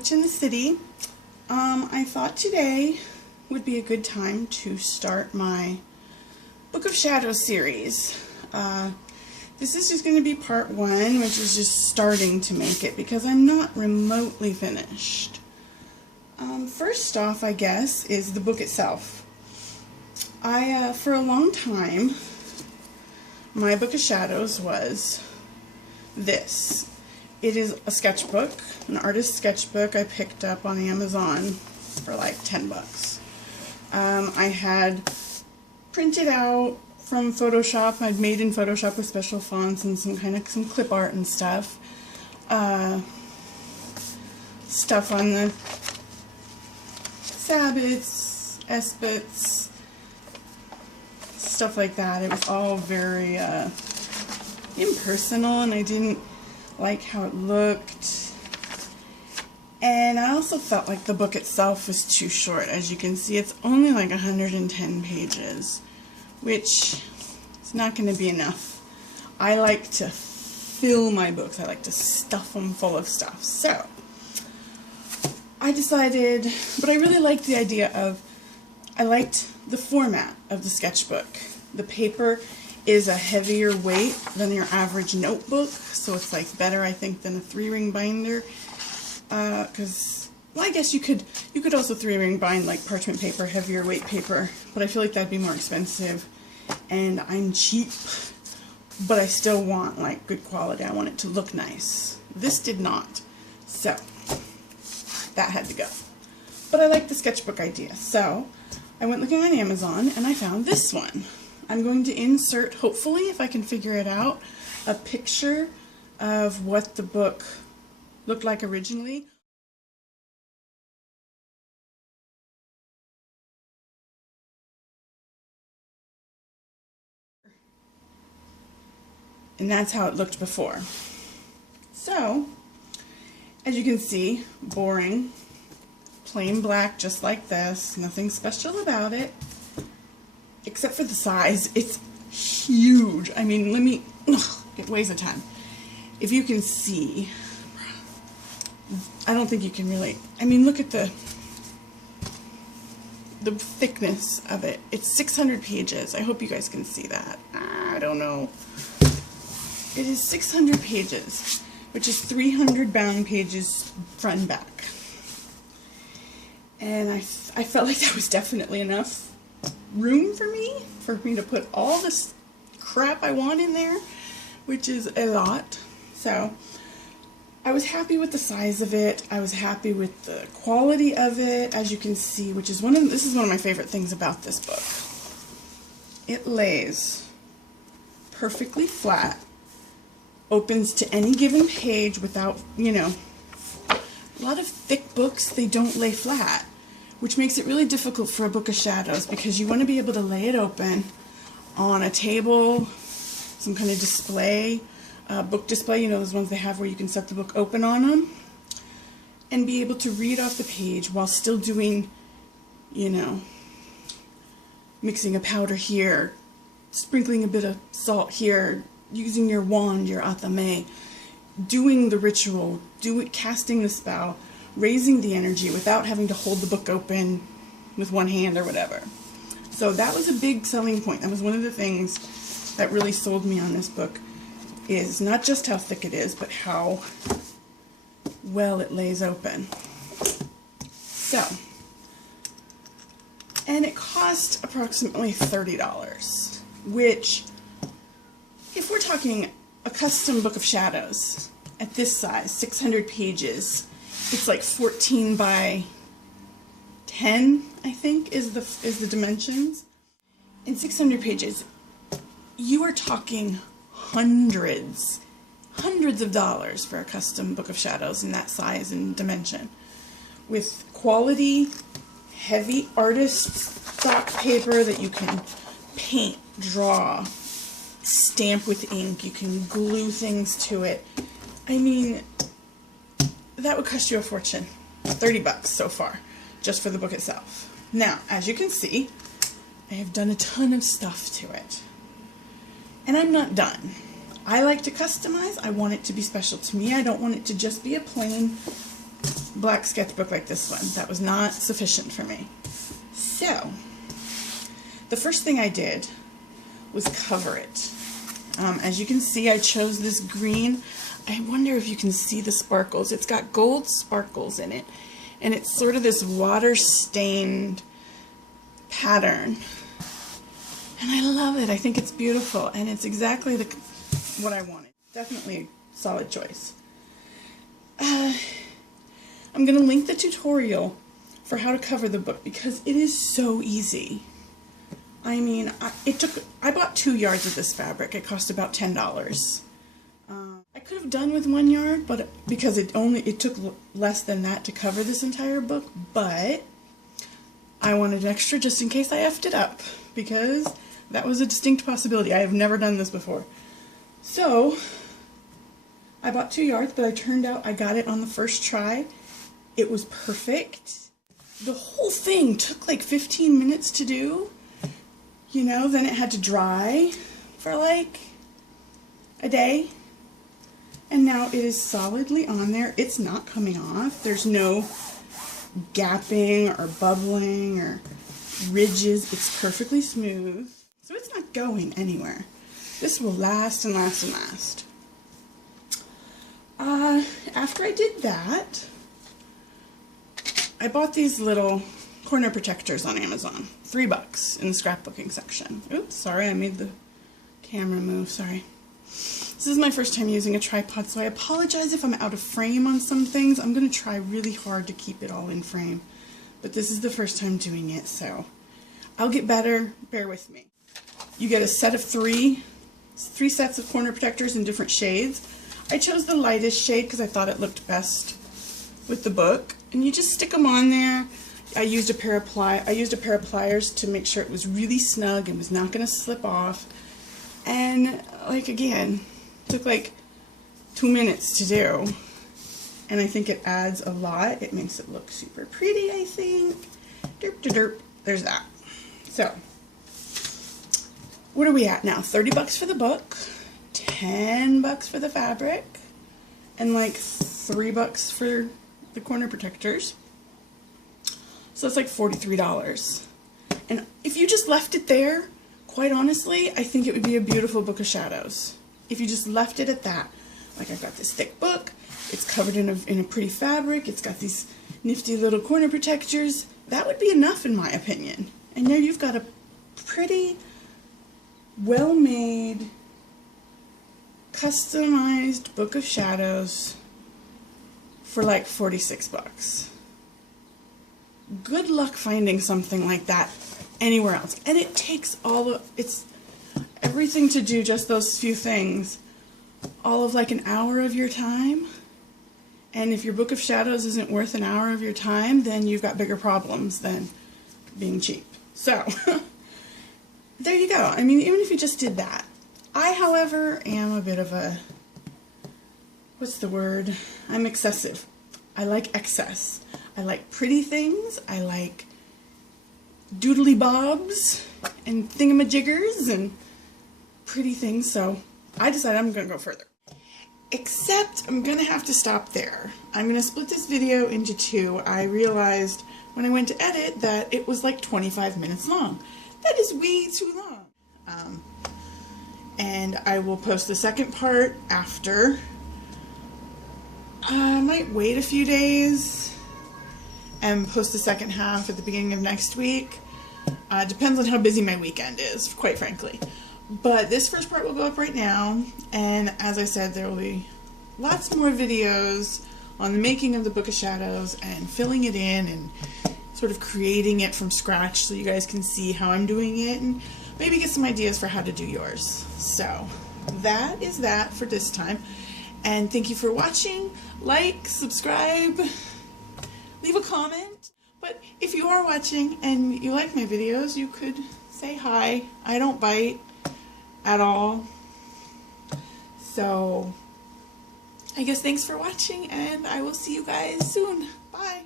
Witch in the City. I thought today would be a good time to start my Book of Shadows series. This is just going to be part 1, which is just starting to make it because I'm not remotely finished. First off, I guess, is the book itself. For a long time, my Book of Shadows was this. It is a sketchbook, an artist's sketchbook I picked up on Amazon for like 10 bucks. I had printed out from Photoshop. I'd made in Photoshop with special fonts and some clip art and stuff. Stuff on the sabots, esbots, stuff like that. It was all very impersonal, and I didn't like how it looked. And I also felt like the book itself was too short. As you can see, it's only like 110 pages, which is not going to be enough. I like to fill my books. I like to stuff them full of stuff. So I decided, but I really liked the idea of, I liked the format of the sketchbook. The paper is a heavier weight than your average notebook, so it's like better, I think, than a 3-ring binder. Because, well, I guess you could also 3-ring bind like parchment paper, heavier weight paper, but I feel like that'd be more expensive, and I'm cheap, but I still want like good quality. I want it to look nice. This did not, so that had to go. But I like the sketchbook idea, so I went looking on Amazon and I found this one. I'm going to insert, hopefully, if I can figure it out, a picture of what the book looked like originally. And that's how it looked before. So, as you can see, boring, plain black, just like this, nothing special about it. Except for the size, it's huge. I mean, it weighs a ton. If you can see, I don't think you can really, I mean, look at the thickness of it. It's 600 pages. I hope you guys can see that. I don't know. It is 600 pages, which is 300 bound pages front and back. And I felt like that was definitely enough room for me to put all this crap I want in there, which is a lot. So I was happy with the size of it. I was happy with the quality of it, as you can see, which is this is one of my favorite things about this book. It lays perfectly flat, opens to any given page without, a lot of thick books, they don't lay flat, which makes it really difficult for a Book of Shadows because you want to be able to lay it open on a table, some kind of display, book display, those ones they have where you can set the book open on them, and be able to read off the page while still doing, mixing a powder here, sprinkling a bit of salt here, using your wand, your atame, doing the ritual, casting the spell, raising the energy without having to hold the book open with one hand or whatever. So that was a big selling point. That was one of the things that really sold me on this book, is not just how thick it is, but how well it lays open. So, and it cost approximately $30, which, if we're talking a custom Book of Shadows at this size, 600 pages, it's like 14 by 10, I think, is the dimensions. In 600 pages, you are talking hundreds of dollars for a custom Book of Shadows in that size and dimension. With quality, heavy artist stock paper that you can paint, draw, stamp with ink, you can glue things to it. I mean, that would cost you a fortune. 30 bucks so far, just for the book itself. Now, as you can see, I have done a ton of stuff to it. And I'm not done. I like to customize. I want it to be special to me. I don't want it to just be a plain black sketchbook like this one. That was not sufficient for me. So, the first thing I did was cover it. As you can see, I chose this green. I wonder if you can see the sparkles. It's got gold sparkles in it, and it's sort of this water-stained pattern. And I love it. I think it's beautiful, and it's exactly what I wanted. Definitely a solid choice. I'm going to link the tutorial for how to cover the book because it is so easy. I mean, I bought 2 yards of this fabric. It cost about $10. I could have done with 1 yard, but because it took less than that to cover this entire book, but I wanted extra just in case I effed it up, because that was a distinct possibility. I have never done this before. So, I bought 2 yards, but I got it on the first try. It was perfect. The whole thing took like 15 minutes to do. You know, then it had to dry for like a day. And now it is solidly on there. It's not coming off. There's no gapping or bubbling or ridges. It's perfectly smooth. So it's not going anywhere. This will last and last and last. After I did that, I bought these little corner protectors on Amazon. $3 in the scrapbooking section. Oops, sorry, I made the camera move, sorry. This is my first time using a tripod, so I apologize if I'm out of frame on some things. I'm going to try really hard to keep it all in frame. But this is the first time doing it, so I'll get better. Bear with me. You get a set of three sets of corner protectors in different shades. I chose the lightest shade because I thought it looked best with the book. And you just stick them on there. I used a pair of pliers to make sure it was really snug and was not going to slip off. And like again, took like 2 minutes to do. And I think it adds a lot. It makes it look super pretty, I think. Derp to derp. There's that. So, what are we at now? $30 for the book, $10 for the fabric, and like $3 for the corner protectors. So that's like $43. And if you just left it there, quite honestly, I think it would be a beautiful book of shadows. If you just left it at that. Like I've got this thick book, it's covered in a pretty fabric, it's got these nifty little corner protectors. That would be enough in my opinion. And now you've got a pretty well-made, customized book of shadows for like $46. Good luck finding something like that anywhere else. And it takes it's everything to do just those few things, all of like an hour of your time. And if your book of shadows isn't worth an hour of your time, then you've got bigger problems than being cheap. So, there you go. I mean, even if you just did that. I, however, am a bit of a, what's the word? I'm excessive. I like excess. I like pretty things. I like doodly bobs and thingamajiggers and pretty things. So I decided I'm going to go further. Except I'm going to have to stop there. I'm going to split this video into 2. I realized when I went to edit that it was like 25 minutes long. That is way too long. And I will post the second part after. I might wait a few days and post the second half at the beginning of next week. Depends on how busy my weekend is, quite frankly. But this first part will go up right now, and as I said, there will be lots more videos on the making of the Book of Shadows and filling it in and sort of creating it from scratch so you guys can see how I'm doing it and maybe get some ideas for how to do yours. So that is that for this time. And thank you for watching. Like, subscribe, leave a comment. But if you are watching and you like my videos, you could say hi. I don't bite at all. So I guess thanks for watching, and I will see you guys soon. Bye.